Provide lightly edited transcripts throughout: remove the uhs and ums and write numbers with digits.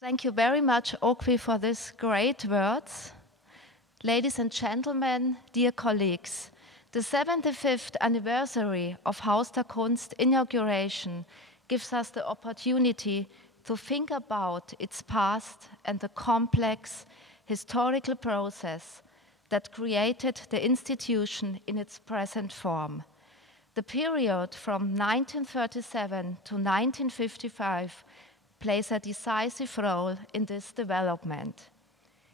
Thank you very much, Okvi, for these great words. Ladies and gentlemen, dear colleagues, the 75th anniversary of Haus der Kunst inauguration gives us the opportunity to think about its past and the complex historical process that created the institution in its present form. The period from 1937 to 1955 plays a decisive role in this development.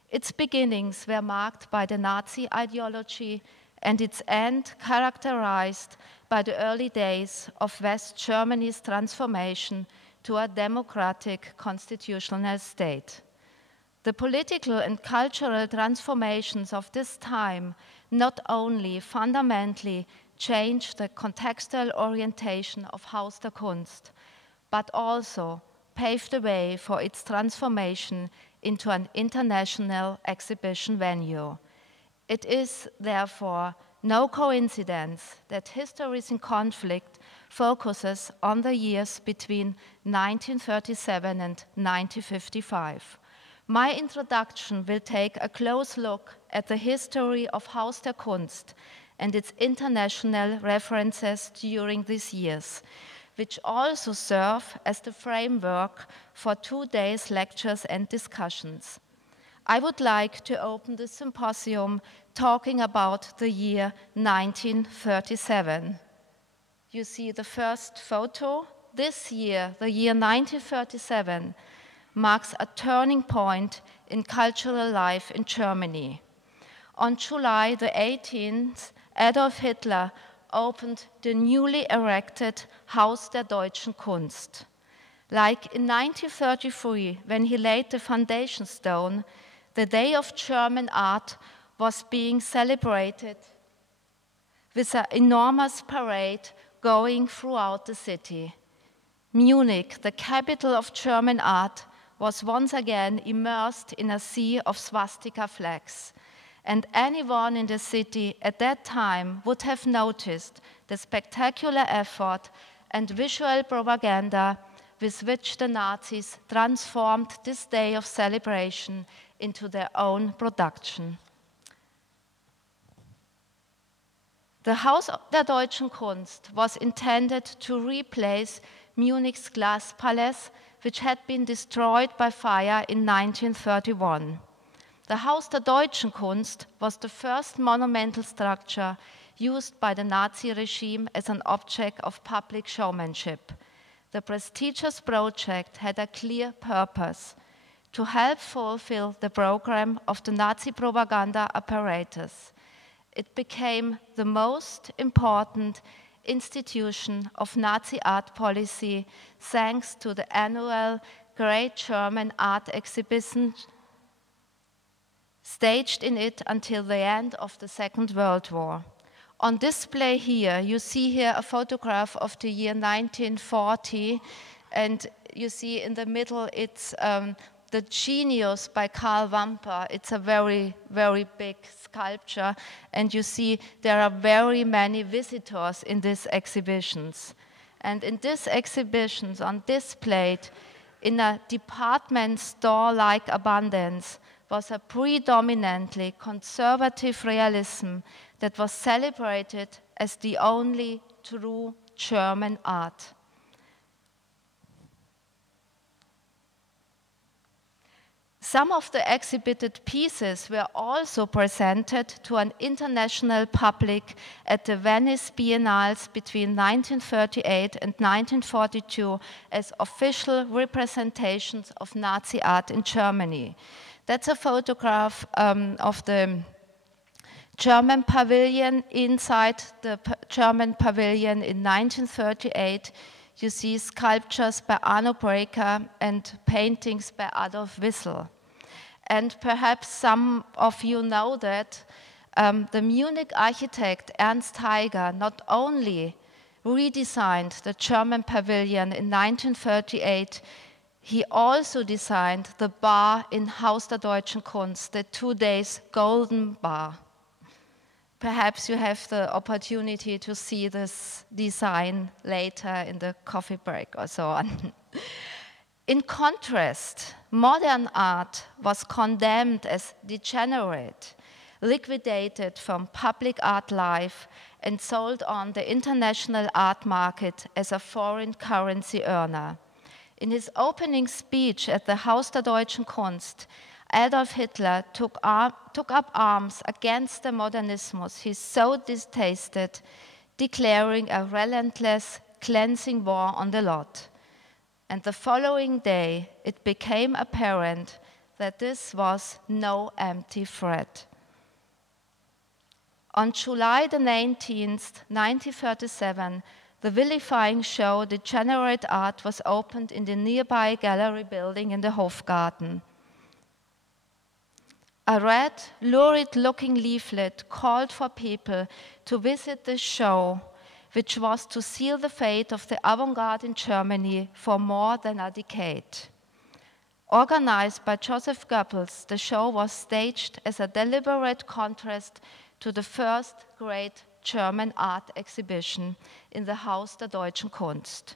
Its beginnings were marked by the Nazi ideology and its end characterized by the early days of West Germany's transformation to a democratic constitutional state. The political and cultural transformations of this time not only fundamentally changed the contextual orientation of Haus der Kunst, but also paved the way for its transformation into an international exhibition venue. It is, therefore, no coincidence that Histories in Conflict focuses on the years between 1937 and 1955. My introduction will take a close look at the history of Haus der Kunst and its international references during these years, which also serve as the framework for 2 days' lectures and discussions. I would like to open the symposium talking about the year 1937. You see the first photo. This year, the year 1937, marks a turning point in cultural life in Germany. On July the 18th, Adolf Hitler opened the newly erected Haus der Kunst. Like in 1933, when he laid the foundation stone, the Day of German Art was being celebrated with an enormous parade going throughout the city. Munich, the capital of German art, was once again immersed in a sea of swastika flags. And anyone in the city at that time would have noticed the spectacular effort and visual propaganda with which the Nazis transformed this day of celebration into their own production. The Haus der Deutschen Kunst was intended to replace Munich's Glass Palace, which had been destroyed by fire in 1931. The Haus der Deutschen Kunst was the first monumental structure used by the Nazi regime as an object of public showmanship. The prestigious project had a clear purpose: to help fulfill the program of the Nazi propaganda apparatus. It became the most important institution of Nazi art policy thanks to the annual Great German Art Exhibition staged in it until the end of the Second World War. On display here, you see here a photograph of the year 1940, and you see in the middle it's the Genius by Karl Wamper. It's a very, very big sculpture, and you see there are very many visitors in these exhibitions. And in these exhibitions, on display, in a department store-like abundance, was a predominantly conservative realism that was celebrated as the only true German art. Some of the exhibited pieces were also presented to an international public at the Venice Biennales between 1938 and 1942 as official representations of Nazi art in Germany. That's a photograph of the German pavilion. Inside the German pavilion in 1938, you see sculptures by Arno Breker and paintings by Adolf Wissel. And perhaps some of you know that the Munich architect Ernst Heiger not only redesigned the German pavilion in 1938, he also designed the bar in Haus der Deutschen Kunst, the 2 days golden bar. Perhaps you have the opportunity to see this design later in the coffee break or so on. In contrast, Modern art was condemned as degenerate, liquidated from public art life, and sold on the international art market as a foreign currency earner. In his opening speech at the Haus der Kunst, Adolf Hitler took up arms against the modernismus he so detested, declaring a relentless cleansing war on the lot. And the following day, it became apparent that this was no empty threat. On July the 19th, 1937, the vilifying show Degenerate Art was opened in the nearby gallery building in the Hofgarten. A red, lurid-looking leaflet called for people to visit the show, which was to seal the fate of the avant-garde in Germany for more than a decade. Organized by Joseph Goebbels, the show was staged as a deliberate contrast to the first great German art exhibition in the Haus der Kunst.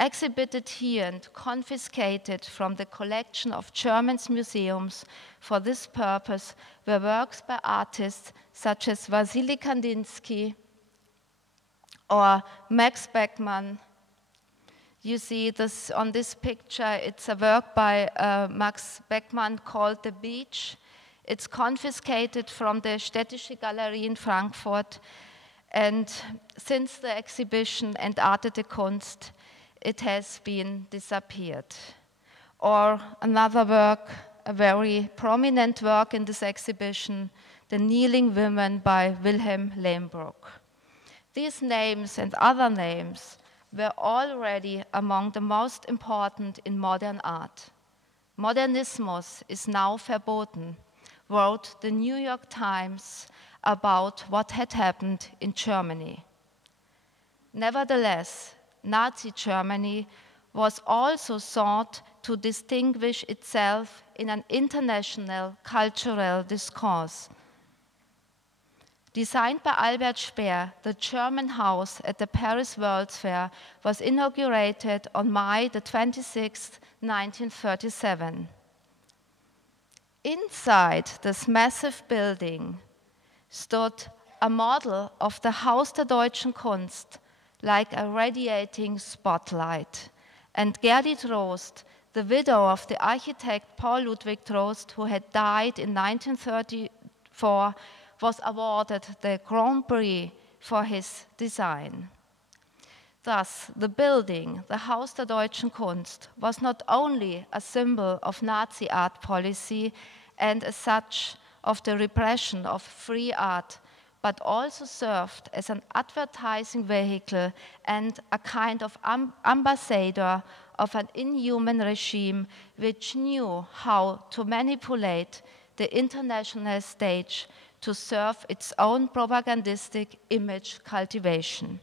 Exhibited here and confiscated from the collection of German museums for this purpose were works by artists such as Wassily Kandinsky or Max Beckmann. You see this on this picture, it's a work by Max Beckmann called The Beach. It's confiscated from the Städtische Galerie in Frankfurt, and since the exhibition Entartete Kunst, it has been disappeared. Or another work, a very prominent work in this exhibition, The Kneeling Women by Wilhelm Lehmbruck. These names and other names were already among the most important in modern art. Modernismus is now verboten, wrote the New York Times about what had happened in Germany. Nevertheless, Nazi Germany was also sought to distinguish itself in an international cultural discourse. Designed by Albert Speer, the German house at the Paris World's Fair was inaugurated on May the 26th, 1937. Inside this massive building stood a model of the Haus der Kunst, like a radiating spotlight. And Gerdi Trost, the widow of the architect Paul Ludwig Trost, who had died in 1934, was awarded the Grand Prix for his design. Thus, the building, the Haus der Kunst, was not only a symbol of Nazi art policy and as such of the repression of free art, but also served as an advertising vehicle and a kind of ambassador of an inhuman regime which knew how to manipulate the international stage to serve its own propagandistic image cultivation.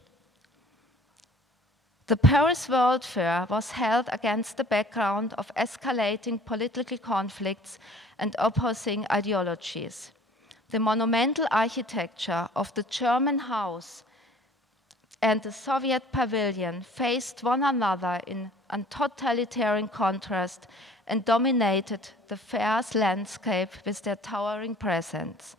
The Paris World Fair was held against the background of escalating political conflicts and opposing ideologies. The monumental architecture of the German house and the Soviet pavilion faced one another in a totalitarian contrast and dominated the fair's landscape with their towering presence.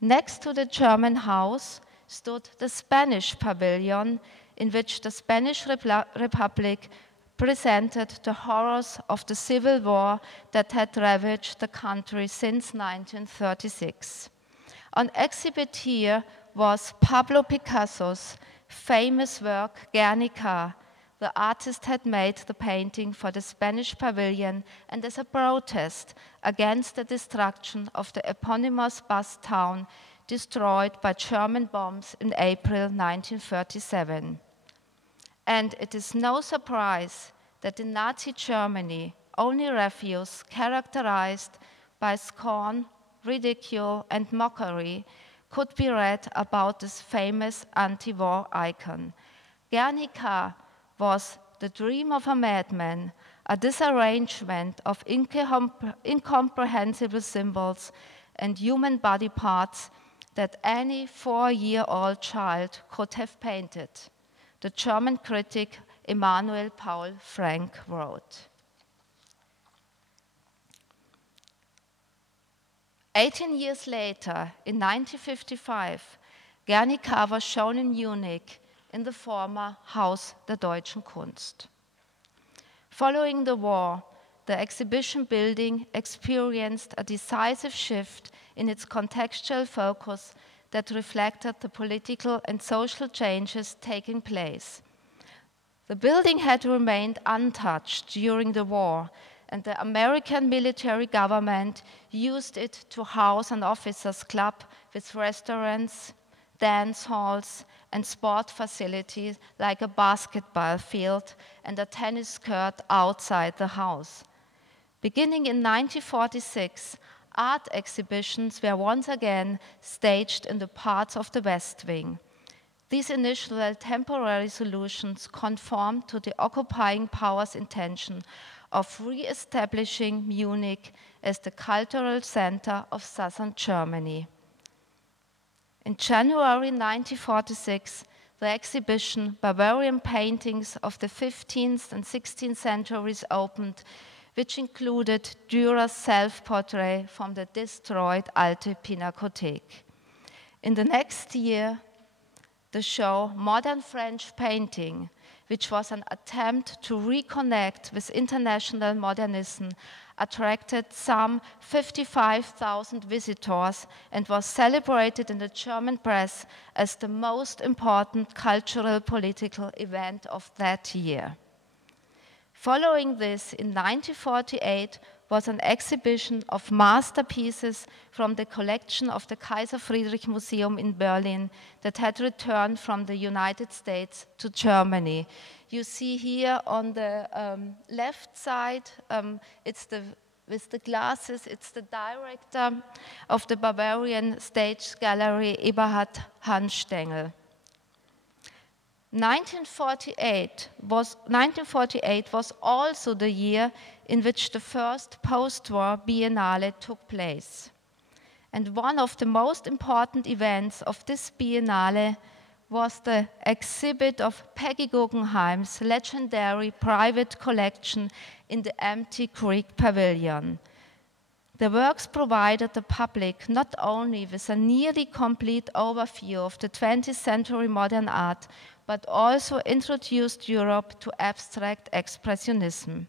Next to the German house stood the Spanish pavilion, in which the Spanish Republic presented the horrors of the civil war that had ravaged the country since 1936. On exhibit here was Pablo Picasso's famous work, Guernica. The artist had made the painting for the Spanish pavilion and as a protest against the destruction of the eponymous Basque town destroyed by German bombs in April 1937. And it is no surprise that in Nazi Germany, only refuse characterized by scorn, ridicule, and mockery could be read about this famous anti-war icon. Guernica was the dream of a madman, a disarrangement of incomprehensible symbols and human body parts that any 4-year-old child could have painted, the German critic Emanuel Paul Frank wrote. 18 years later, in 1955, Guernica was shown in Munich in the former Haus der Kunst. Following the war, the exhibition building experienced a decisive shift in its contextual focus that reflected the political and social changes taking place. The building had remained untouched during the war, and the American military government used it to house an officers' club with restaurants, dance halls, and sport facilities like a basketball field and a tennis court outside the house. Beginning in 1946, art exhibitions were once again staged in the parts of the West Wing. These initial temporary solutions conformed to the occupying power's intention of re-establishing Munich as the cultural center of southern Germany. In January 1946, the exhibition Bavarian Paintings of the 15th and 16th centuries opened, which included Dürer's self-portrait from the destroyed Alte Pinakothek. In the next year, the show Modern French Painting, which was an attempt to reconnect with international modernism, attracted some 55,000 visitors and was celebrated in the German press as the most important cultural political event of that year. Following this, in 1948, was an exhibition of masterpieces from the collection of the Kaiser Friedrich Museum in Berlin that had returned from the United States to Germany. You see here on the left side, with the glasses, it's the director of the Bavarian Stage Gallery, Eberhard Hanstengel. 1948 was also the year in which the first post-war Biennale took place. And one of the most important events of this Biennale was the exhibit of Peggy Guggenheim's legendary private collection in the empty Greek Pavilion. The works provided the public not only with a nearly complete overview of the 20th century modern art, but also introduced Europe to abstract expressionism.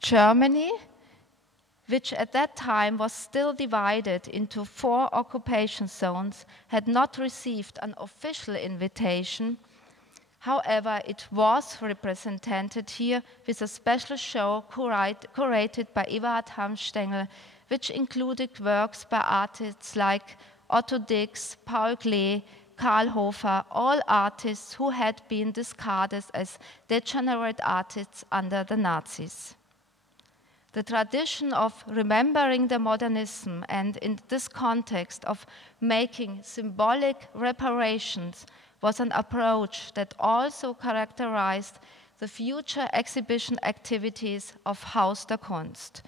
Germany, which at that time was still divided into 4 occupation zones, had not received an official invitation. However, it was represented here with a special show curated by Eberhard Hanstengel, which included works by artists like Otto Dix, Paul Klee, Karl Hofer, all artists who had been discarded as degenerate artists under the Nazis. The tradition of remembering the modernism and in this context of making symbolic reparations was an approach that also characterized the future exhibition activities of Haus der Kunst.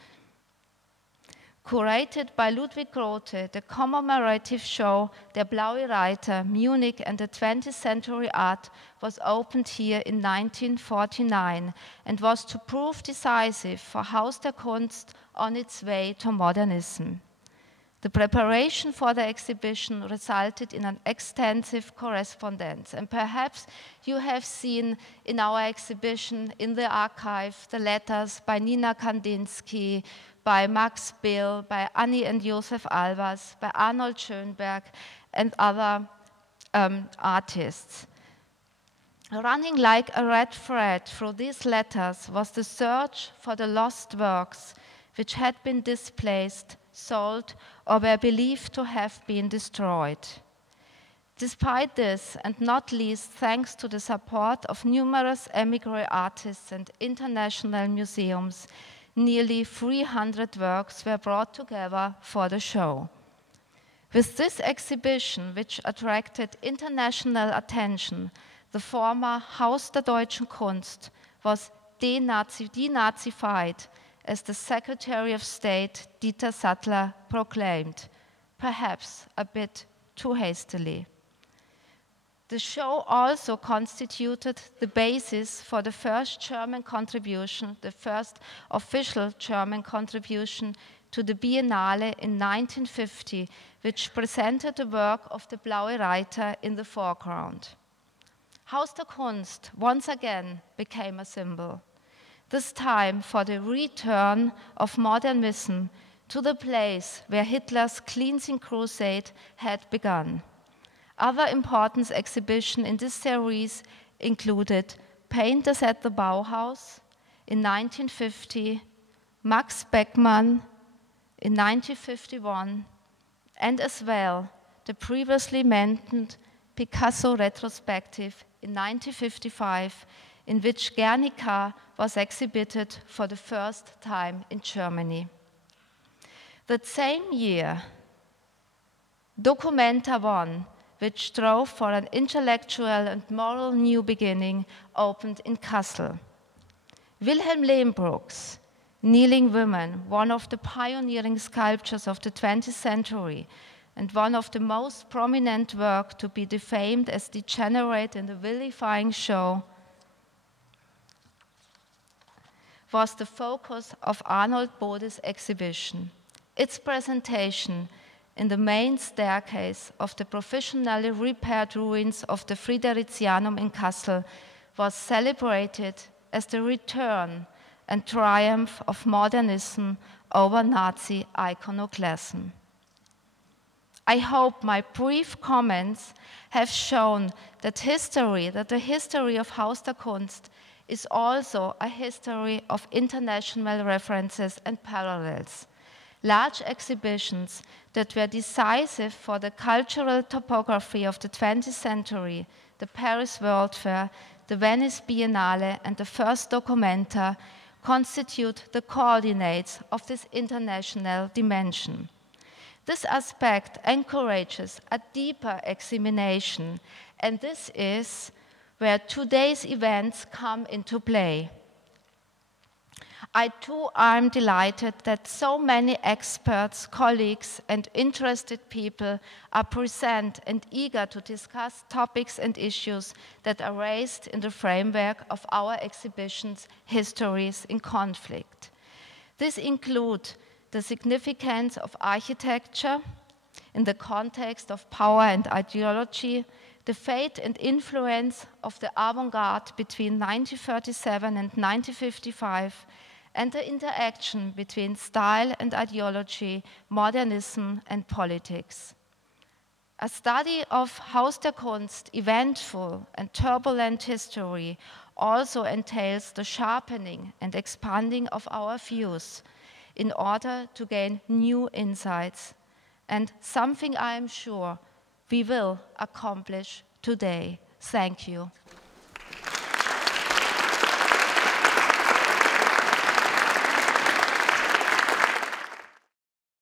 Curated by Ludwig Grote, the commemorative show Der Blaue Reiter, Munich and the 20th Century Art was opened here in 1949 and was to prove decisive for Haus der Kunst on its way to modernism. The preparation for the exhibition resulted in an extensive correspondence, and perhaps you have seen in our exhibition in the archive the letters by Nina Kandinsky, by Max Bill, by Annie and Josef Albers, by Arnold Schönberg, and other artists. Running like a red thread through these letters was the search for the lost works which had been displaced, sold, or were believed to have been destroyed. Despite this, and not least thanks to the support of numerous émigré artists and international museums, nearly 300 works were brought together for the show. With this exhibition, which attracted international attention, the former Haus der Kunst was denazified, as the Secretary of State, Dieter Sattler, proclaimed, perhaps a bit too hastily. The show also constituted the basis for the first German contribution, the first official German contribution to the Biennale in 1950, which presented the work of the Blaue Reiter in the foreground. Haus der Kunst once again became a symbol, this time for the return of modernism to the place where Hitler's cleansing crusade had begun. Other important exhibitions in this series included Painters at the Bauhaus in 1950, Max Beckmann in 1951, and as well the previously mentioned Picasso retrospective in 1955, in which Guernica was exhibited for the first time in Germany. That same year, Documenta One, which strove for an intellectual and moral new beginning, opened in Kassel. Wilhelm Lehmbruck's Kneeling Women, one of the pioneering sculptures of the 20th century, and one of the most prominent work to be defamed as degenerate in the vilifying show, was the focus of Arnold Bode's exhibition. Its presentation in the main staircase of the professionally repaired ruins of the Fridericianum in Kassel was celebrated as the return and triumph of modernism over Nazi iconoclasm. I hope my brief comments have shown that the history of Haus der Kunst is also a history of international references and parallels. Large exhibitions that were decisive for the cultural topography of the 20th century, the Paris World Fair, the Venice Biennale, and the first Documenta, constitute the coordinates of this international dimension. This aspect encourages a deeper examination, and this is where today's events come into play. I too am delighted that so many experts, colleagues, and interested people are present and eager to discuss topics and issues that are raised in the framework of our exhibition's Histories in Conflict. These include the significance of architecture in the context of power and ideology, the fate and influence of the avant-garde between 1937 and 1955, and the interaction between style and ideology, modernism and politics. A study of Haus der Kunst, eventful and turbulent history, also entails the sharpening and expanding of our views in order to gain new insights, and something I am sure we will accomplish today. Thank you.